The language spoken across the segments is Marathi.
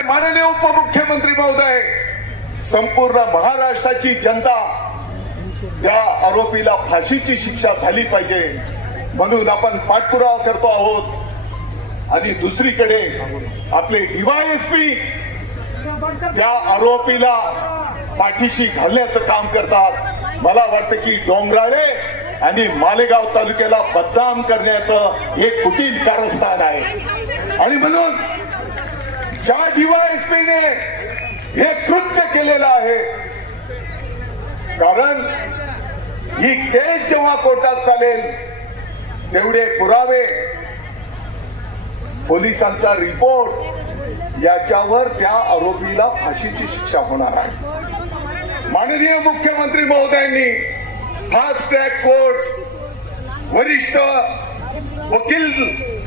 माननीय उपमुख्यमंत्री महोदय, संपूर्ण महाराष्ट्राची जनता त्या आरोपीला फाशीची शिक्षा झाली पाहिजे म्हणून आपण पाठपुरावा करतो आहोत। आणि दुसरीकडे आपले डीवायएसपी त्या आरोपीला पाठीशी घालण्याचं काम करतात। मला वाटतं की डोंगराळे आणि मालेगाव तालुक्याला बदनाम करण्याचं हे कुटील कारस्थान आहे। आणि म्हणून ज्या डीवायएसपीने हे कृत्य केलेलं आहे, कारण ही केस जेव्हा कोर्टात चालेल तेवढे पुरावे, पोलिसांचा रिपोर्ट याच्यावर त्या आरोपीला फाशीची शिक्षा होणार आहे। माननीय मुख्यमंत्री महोदयांनी फास्ट ट्रॅक कोर्ट वरिष्ठ वकील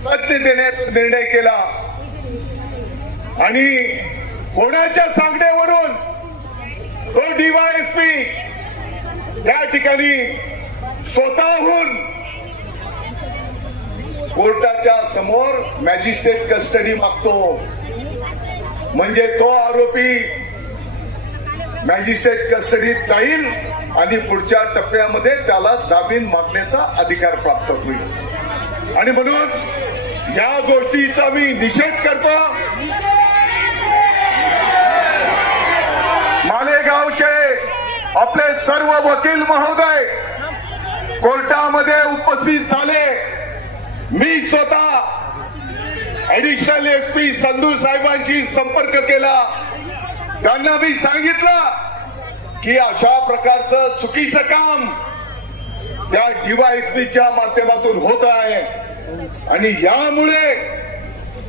तज्ञ देण्याचा निर्णय केला आणि कोणाच्या सांगण्यावरून तो डीवायएसपी त्या ठिकाणी स्वतःहून कोर्टाच्या समोर मॅजिस्ट्रेट कस्टडी मागतो, म्हणजे तो आरोपी मॅजिस्ट्रेट कस्टडीत जाईल आणि पुढच्या टप्प्यामध्ये त्याला जामीन मागण्याचा अधिकार प्राप्त होईल। आणि म्हणून या गोष्टीचा मी निषेध करतो। मालेगावचे आपले सर्व वकील महोदय कोर्टामध्ये उपस्थित झाले। मी स्वतः ऍडिशनल एसपी संधू साहेबांशी संपर्क केला, त्यांना मी सांगितलं की अशा प्रकारचं चुकीचं काम त्या डीवायएसपीच्या माध्यमातून होत आहे आणि यामुळे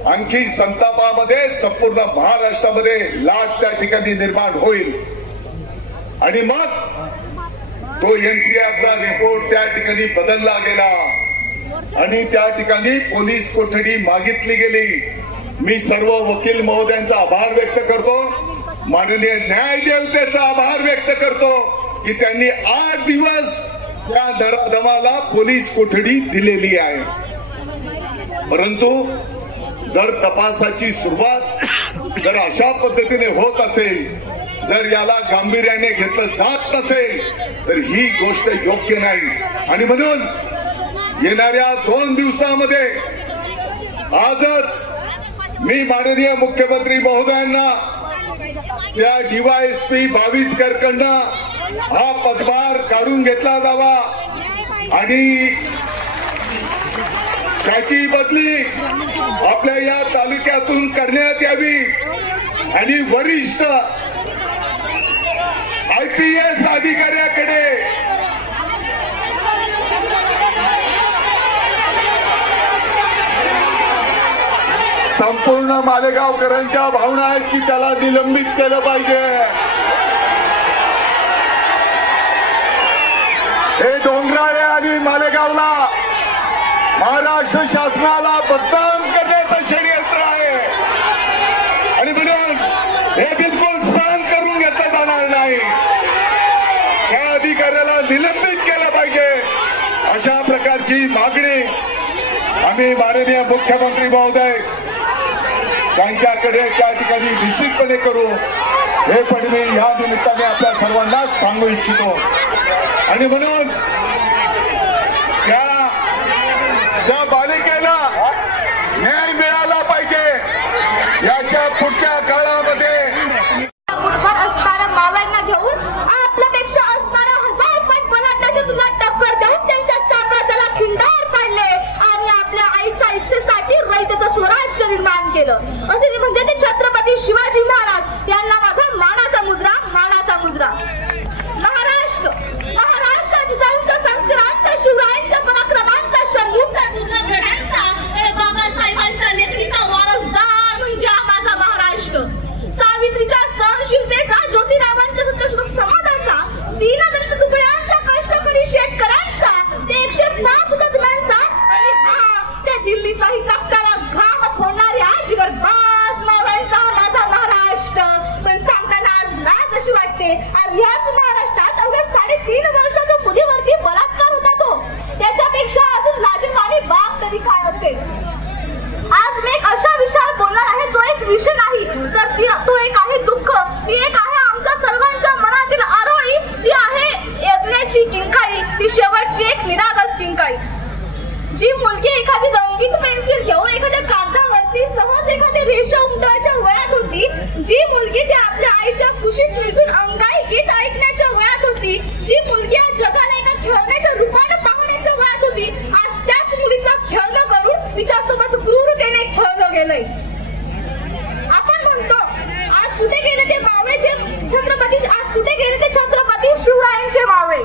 आणखी संतापामध्ये संपूर्ण महाराष्ट्रामध्ये लाट त्या ठिकाणी निर्माण होईल। आणि मग तो एनसीआरचा रिपोर्ट त्या ठिकाणी बदलला गेला आणि त्या ठिकाणी पोलीस कोठडी मागितली गेली। मी सर्व वकील महोदयांचा आभार व्यक्त करतो, माननीय न्यायदेवतेचा आभार व्यक्त करतो की त्यांनी 8 दिवस त्या नराधमाला पोलीस कोठडी दिलेली आहे। परंतु जर तपासाची सुरुवात जर अशा पद्धतीने होत असेल, जर याला गांभीर्याने घेतलं जात नसेल तर ही गोष्ट योग्य नाही। आणि म्हणून येणाऱ्या 2 दिवसामध्ये आजच मी माननीय मुख्यमंत्री महोदयांना त्या डीवायएसपी 22 कडनं हा पदभार काढून घेतला जावा आणि त्याची बदली आपल्या या तालुक्यातून करण्यात यावी आणि वरिष्ठ आयपीएस अधिकाऱ्याकडे संपूर्ण मालेगावकरांच्या भावना आहेत की त्याला निलंबित केलं पाहिजे। हे डोंगराळे आणि मालेगावला महाराष्ट्र शासनाला बदनाम करण्याचं षडयंत्र आहे आणि म्हणून हे बिलकुल सहन करून घेतलं जाणार नाही। त्या अधिकाऱ्याला निलंबित केलं पाहिजे अशा प्रकारची मागणी आम्ही माननीय मुख्यमंत्री महोदय त्यांच्याकडे त्या ठिकाणी निश्चितपणे करू, हे पण मी या निमित्ताने आपल्या सर्वांना सांगू इच्छितो। आणि म्हणून त्या बालिकेला न्याय मिळाला पाहिजे। याच्या पुढच्या काळामध्ये असणाऱ्या माव्यांना घेऊन आपल्यापेक्षा असणारा 1000 पट बलाढ्याची तुला टक्कर देऊन त्यांच्या साम्राज्याला खिंडार पाडले आणि आपल्या आईच्या इच्छेसाठी रयतेचं स्वराज्य निर्माण केलं। असे म्हणजे ते छत्रपती शिवाजी महाराज यांना माझा मानाचा मुजरा, मानाचा मुजरा। महाराष्ट्र आणि त्यांच्या आणि शेवटची एक निरागस किंकाळी. जी मुलगी एखादी रंगीत पेन्सिल घेऊन एखाद्या कागदावरती सहज एखादी रेषा उमटवायच्या वयात होती, जी मुलगी त्या आपल्या आईच्या कुशीत निघून अंगाई गीत ऐकण्याच्या वयात होती, जी मुलगी या जगाला एका खेळण्याच्या रूपाने पाहण्याच्या वयात होती, आज त्याच मुलीचा खेळणं करून तिच्यासोबत क्रूरतेने खेळलं गेलंय. आपण म्हणतो आज कुठे गेले ते मावळेचे छत्रपती, आज कुठे गेले ते छत्रपती शिवरायांचे मावळे.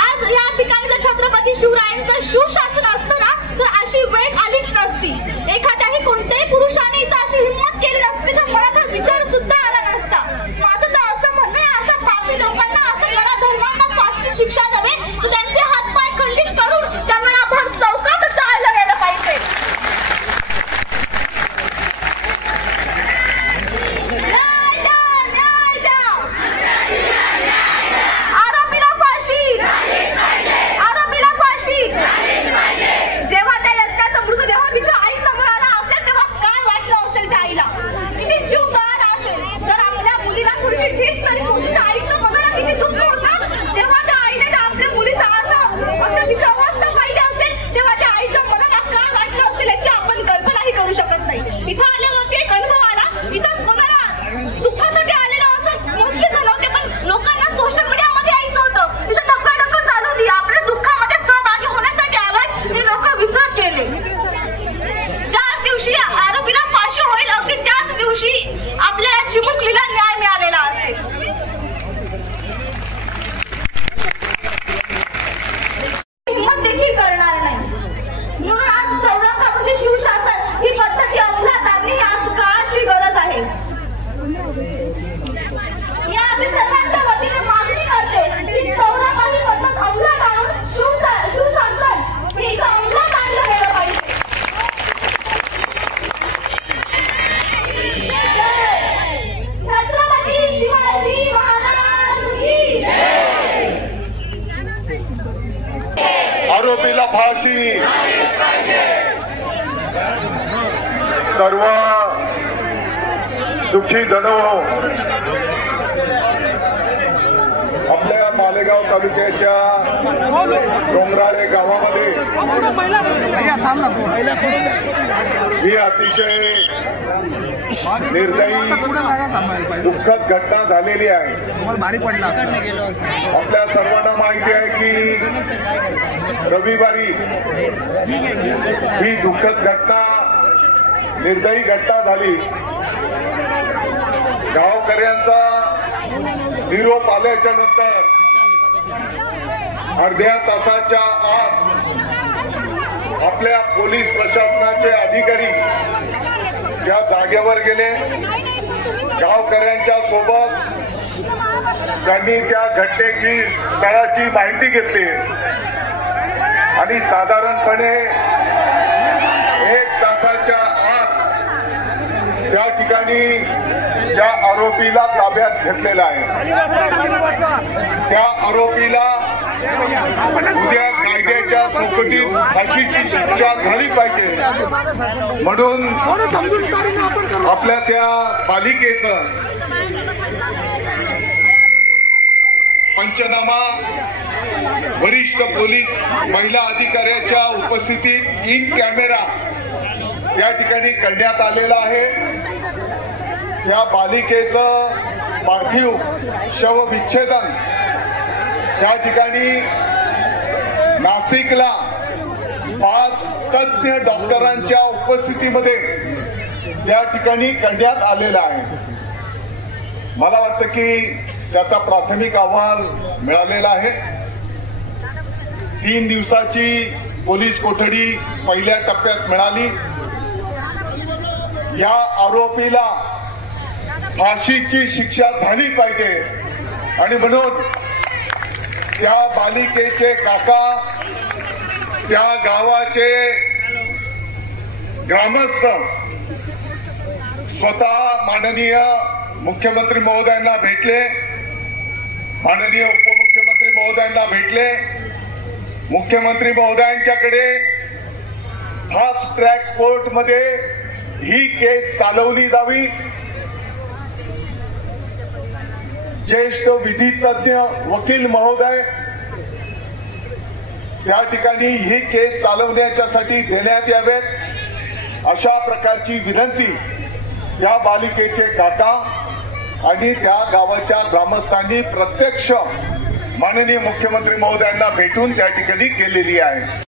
आज या ठिकाणी जर छत्रपती शिवरायांचं शिवशासन असतं ना तर अशी वेळ आलीच नसती. एखाद्याही कोणत्याही पुरुषाने इथं अशी हिंमत केली नसती, त्याच्या मनात हा विचार सुद्धा आला नसता. माझं तर असं म्हणणं आहे, अशा पापी लोकांना, अशा नराधर्मांना फाशीची शिक्षा द्यावी, तर त्यांचे हातपाय खंडित करून त्यांना या भर चौकात चाललं गेलं पाहिजे. जेव्हा त्या यज्ञाचा मृतदेह तिच्या आई समोर आला असेल तेव्हा काय वाटलं असेल त्या आईला, किती जीव जळाला असेल. जर आपल्या मुलीला थोडीशी ठेच तरी पोहोचली तर आईचं बघायला किती दुःख होतं. जेव्हा त्या आईने आपल्या मुलीचा अशा तिची अवस्था पाहिली असेल तेव्हा त्या आईच्या मनाला काय वाटलं असेल याची आपण कल्पनाही करू शकत नाही. इथं आल्यावरती एक अनुभव आला. इथं कोणाला दुःखासाठी आलेला असं मोजके जण होते, पण लोकांना सोशल मीडियामध्ये यायचं होतं. तिथं धक्काधक्का चालू होती. आपल्या दुःखामध्ये सहभागी होण्यासाठी आलोय हे लोक विसरत गेले. ज्या दिवशी आरोपीला फाशी होईल अगदी त्याच दिवशी आपल्या या चिमुकलीला न्याय मिळालेला असेल. हिंमत देखील करणार नाही. म्हणून आज चौरंगा म्हणजे शिवशासन ही पद्धती अंमलात आणणे आज काळाची गरज आहे. या आम्ही सर्वांच्या वतीने मागणी करते की चौरंगा ही पद्धत अंमलात आणून शिवशासन हे इथं अंमलात आणलं गेलं पाहिजे. छत्रपती शिवाजी महाराज की जय. आरोपीला फाशी. सर्व दुःखी जण आपल्या मालेगाव तालुक्याच्या डोंगराळे गावामध्ये ही अतिशय निर्दयी दुःखद घटना झालेली आहे. आपल्या सर्वांना माहिती आहे की रविवारी ही दुःखद घटना, निर्दयी घटना झाली. गावकऱ्यांचा निरोप आल्याच्या नंतर अर्ध्या तासाच्या आत आपल्या पोलीस प्रशासनाचे अधिकारी त्या जागेवर गेले. गावकऱ्यांच्या सोबत त्यांनी त्या घटनेची स्थळाची माहिती घेतली आणि साधारणपणे 1 तासाच्या आत त्या ठिकाणी त्या आरोपीला ताब्यात घेतलेला आहे. त्या आरोपीला उद्या कायद्याच्या चौकटीत फाशीची शिक्षा झाली पाहिजे म्हणून आपल्या त्या पालिकेचं पंचनामा वरिष्ठ पोलीस महिला अधिकाऱ्याच्या उपस्थितीत इन कॅमेरा या ठिकाणी करण्यात आलेला आहे. त्या बालिकेचं पार्थिव शवविच्छेदन त्या ठिकाणी नाशिकला 5 तज्ञ डॉक्टरांच्या उपस्थितीमध्ये त्या ठिकाणी करण्यात आलेला आहे. मला वाटतं की त्याचा प्राथमिक अहवाल मिळालेला आहे. 3 दिवसाची पोलीस कोठडी पहिल्या टप्प्यात मिळाली. या आरोपीला फाशीची शिक्षा झाली पाहिजे आणि म्हणून त्या बालिकेचे काका, त्या गावाचे ग्रामस्थ स्वतः माननीय मुख्यमंत्री महोदयांना भेटले, माननीय उपमुख्यमंत्री महोदयांना भेटले. मुख्यमंत्री महोदयांच्याकडे फास्ट ट्रॅक कोर्ट मध्ये ही केस चालवली जावी. ज्येष्ठ विधी तज्ञ वकील महोदय त्या ठिकाणी ही केस चालवण्याच्यासाठी देण्यात यावेत अशा प्रकारची विनंती या बालिकेचे काका आणि त्या गावाच्या ग्रामस्थांनी प्रत्यक्ष माननीय मुख्यमंत्री महोदयांना भेटून त्या ठिकाणी केलेली आहे.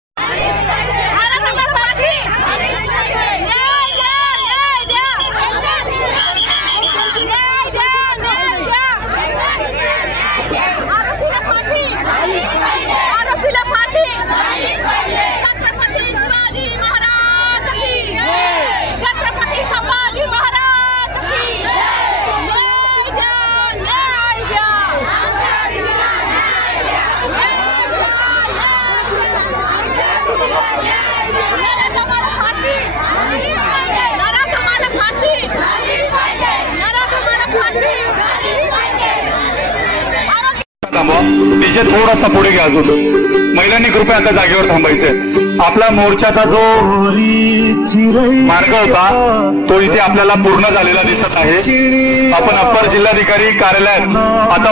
डीजे थोडासा पुढे घ्या. अजून महिलांनी कृपया आता जागेवर थांबायचंय. आपला मोर्चाचा जो मार्ग होता तो इथे आपल्याला पूर्ण झालेला दिसत आहे. आपण अप्पर जिल्हाधिकारी कार्यालयात आता